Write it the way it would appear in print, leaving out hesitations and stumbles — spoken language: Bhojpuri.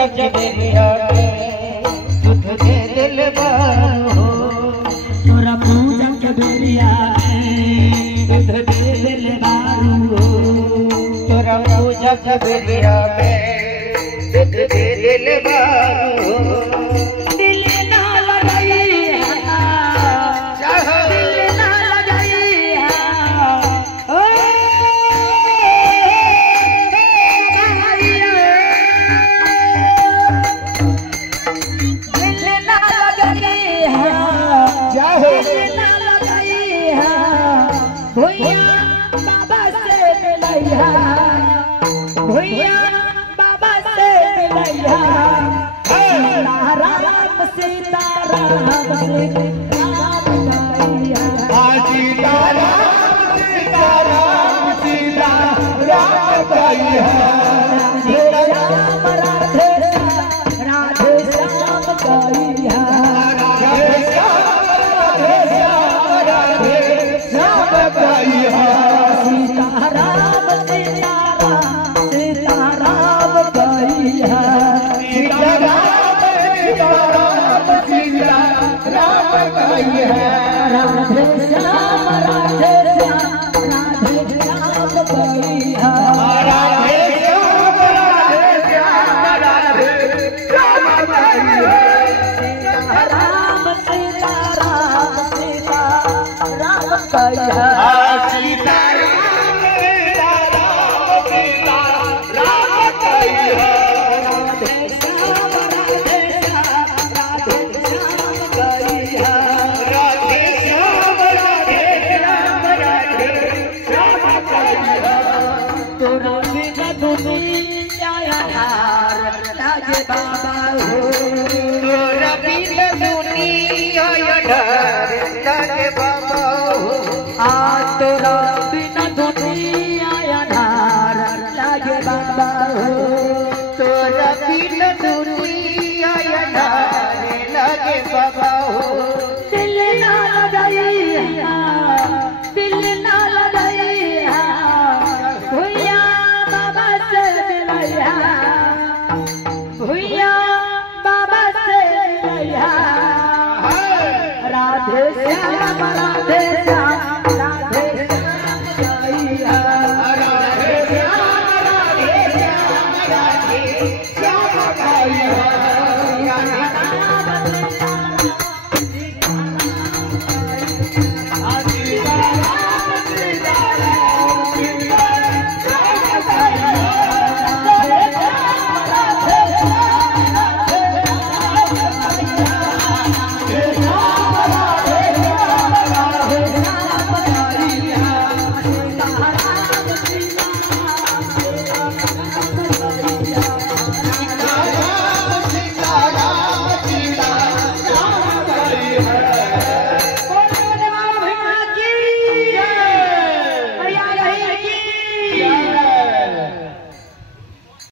पूजा के बेरिया दूध दे दिलबर हो तोरा पूजा के बेरिया दूध दे दिलबर हो तोरा पूजा के बेरिया दूध दे दिलबर हो दिल ना लगाई दिल ना लगाई ओ दिल ना लगाई दिल ना लगाई भैया बाबा से मिलैया भैया बाबा से मिलैया राम सीताराम सीताराम गैया सीताराम सीताराम सीताराम गैया राधे श्याम राधे श्याम गैया राधे श्याम राधे श्याम गैया सीताराम सीताराम सीताराम गैया सीताराम सीताराम सीताराम गैया राधे श्याम राधे श्याम राधे श्याम गैया राधे श्याम राधे श्याम राधे श्याम गैया सीताराम सीताराम सीताराम गैया तोरा बिना दुनिया यार लागे बाबा हो तोरा बिना दुनिया यार लागे बाबा हो आ तोरा बिना दुनिया यार लागे बाबा हो तोरा बिना दुनिया यार लागे बाबा हो